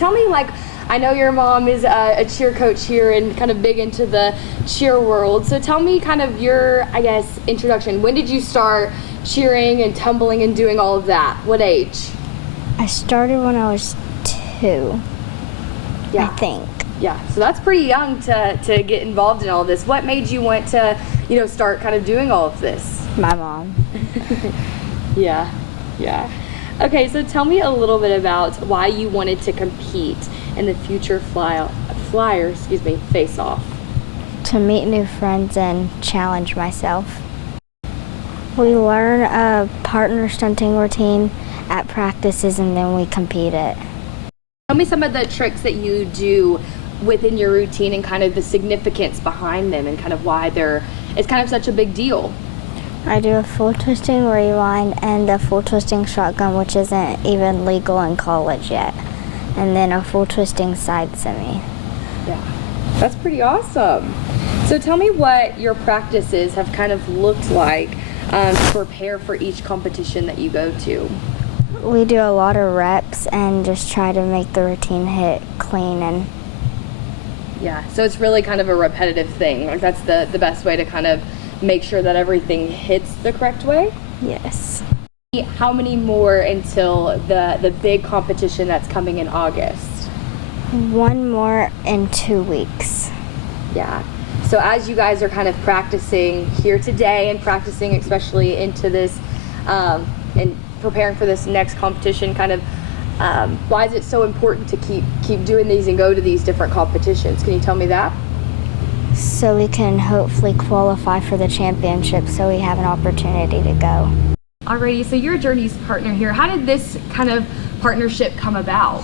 tell me, like, I know your mom is a cheer coach here and kind of big into the cheer world. So tell me kind of your, I guess, introduction. When did you start cheering and tumbling and doing all of that? What age? I started when I was 2, I think. Yeah, so that's pretty young to get involved in all of this. What made you want to, start kind of doing all of this? My mom. Yeah. Okay, so tell me a little bit about why you wanted to compete in the future flyer face-off. To meet new friends and challenge myself. We learn a partner stunting routine at practices and then we compete it. Tell me some of the tricks that you do within your routine and kind of the significance behind them and kind of why it's kind of such a big deal. I do a full twisting rewind and a full twisting shotgun, which isn't even legal in college yet. And then a full twisting side semi. Yeah, that's pretty awesome. So tell me what your practices have kind of looked like to prepare for each competition that you go to. We do a lot of reps and just try to make the routine hit clean and yeah, so it's really kind of a repetitive thing. Like that's the best way to kind of make sure that everything hits the correct way? Yes. How many more until the big competition that's coming in August? 1 more in 2 weeks. Yeah. So as you guys are kind of practicing here today and practicing especially into this and preparing for this next competition, kind of why is it so important to keep doing these and go to these different competitions? Can you tell me that? So we can hopefully qualify for the championship so we have an opportunity to go. Alrighty, so you're Journi's partner here. How did this kind of partnership come about?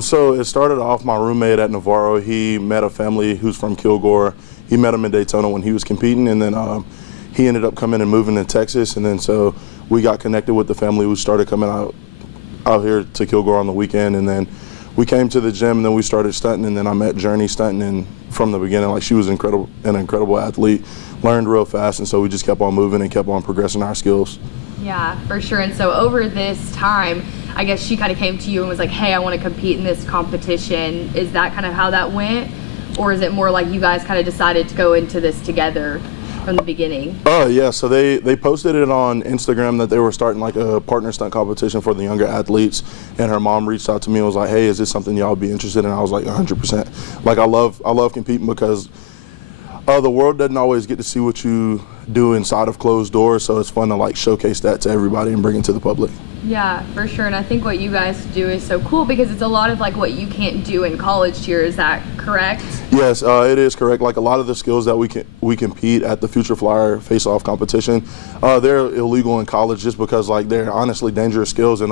So it started off my roommate at Navarro. He met a family who's from Kilgore. He met them in Daytona when he was competing, and then he ended up coming and moving to Texas, and then so we got connected with the family who started coming out here to Kilgore on the weekend, and then we came to the gym and then we started stunting, and then I met Journi stunting, and from the beginning, like, she was an incredible athlete, learned real fast, and so we just kept on moving and kept on progressing our skills. Yeah, for sure. And so over this time, I guess she kind of came to you and was like, hey, I want to compete in this competition. Is that kind of how that went? Or is it more like you guys kind of decided to go into this together from the beginning? Yeah, so they posted it on Instagram that they were starting like a partner stunt competition for the younger athletes, and her mom reached out to me and was like, hey, is this something y'all be interested in? I was like, 100%. Like, I love competing because the world doesn't always get to see what you do inside of closed doors, so it's fun to like showcase that to everybody and bring it to the public. Yeah, for sure. And I think what you guys do is so cool because it's a lot of like what you can't do in college cheer. Is that correct? Yes, it is correct. Like, a lot of the skills that we compete at the Future Flyer face-off competition, they're illegal in college just because like they're honestly dangerous skills, and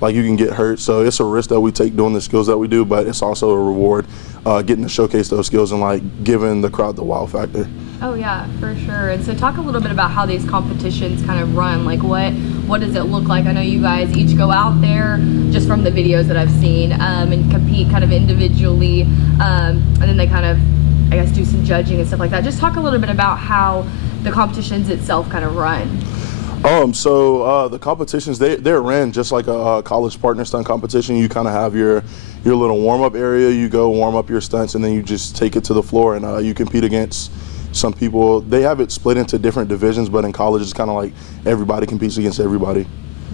like, you can get hurt. So it's a risk that we take doing the skills that we do, but it's also a reward getting to showcase those skills and like giving the crowd the wow factor. Oh yeah, for sure. And so talk a little bit about how these competitions kind of run. Like, what does it look like? I know you guys each go out there, just from the videos that I've seen, and compete kind of individually, and then they kind of, I guess, do some judging and stuff like that. Just talk a little bit about how the competitions itself kind of run. So the competitions, they're ran just like a college partner stunt competition. You kind of have your little warm-up area. You go warm up your stunts, and then you just take it to the floor, and you compete against some people. They have it split into different divisions, but in college it's kind of like everybody competes against everybody.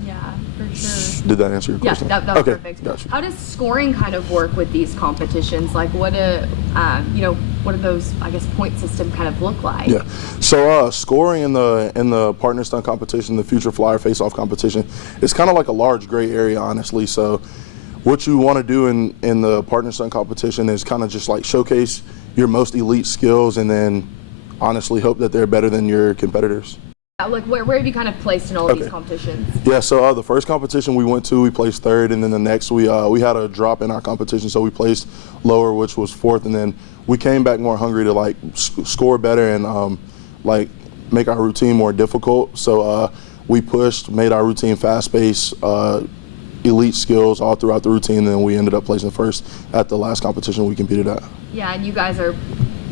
Yeah, for sure. Did that answer your question? Yeah, that was okay, perfect. Gotcha. How does scoring kind of work with these competitions? Like, what do those, I guess, point system kind of look like? Yeah. So scoring in the partner stunt competition, the Future Flyer face-off competition, it's kind of like a large gray area, honestly. So what you want to do in the partner stunt competition is kind of just like showcase your most elite skills, and then honestly hope that they're better than your competitors. Like, where have you kind of placed in all of these competitions? Yeah, so the first competition we went to, we placed 3rd, and then the next we had a drop in our competition, so we placed lower, which was 4th, and then we came back more hungry to like score better and like make our routine more difficult. So we pushed, made our routine fast-paced, elite skills all throughout the routine, and then we ended up placing 1st at the last competition we competed at. Yeah, and you guys are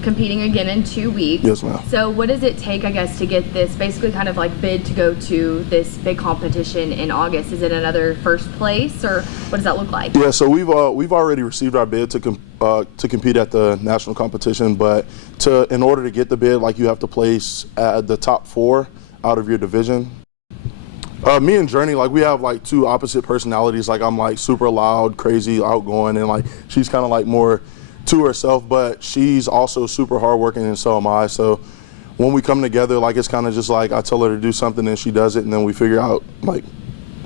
competing again in 2 weeks. Yes, ma'am. So what does it take, I guess, to get this basically kind of like bid to go to this big competition in August? Is it another first place, or what does that look like? Yeah, so we've already received our bid to compete at the national competition, but in order to get the bid, like, you have to place at the top 4 out of your division. Me and Journi, like, we have like 2 opposite personalities. Like, I'm like super loud, crazy, outgoing, and like she's kind of like more to herself, but she's also super hardworking, and so am I. So when we come together, like, it's kind of just like I tell her to do something and she does it, and then we figure out like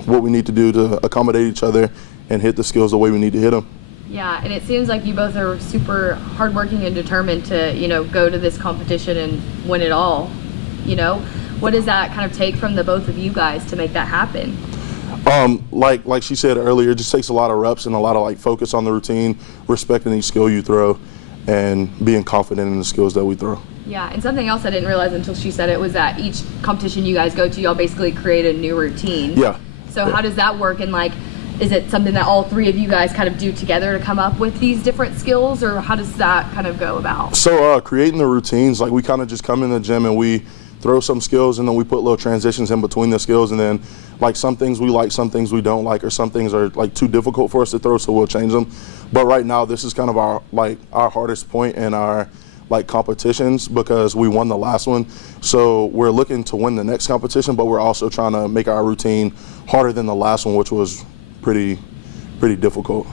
what we need to do to accommodate each other and hit the skills the way we need to hit them. Yeah, and it seems like you both are super hardworking and determined to, you know, go to this competition and win it all. You know, what does that kind of take from the both of you guys to make that happen? Like she said earlier, it just takes a lot of reps and a lot of like focus on the routine, respecting each skill you throw, and being confident in the skills that we throw. Yeah, and something else I didn't realize until she said it was that each competition you guys go to, y'all basically create a new routine. Yeah. So how does that work? And like, is it something that all 3 of you guys kind of do together to come up with these different skills, or how does that kind of go about? So creating the routines, like, we kind of just come in the gym and we throw some skills, and then we put little transitions in between the skills, and then like some things we like, some things we don't like, or some things are like too difficult for us to throw, so we'll change them. But right now, this is kind of our hardest point in our like competitions, because we won the last one. So we're looking to win the next competition, but we're also trying to make our routine harder than the last one, which was pretty difficult.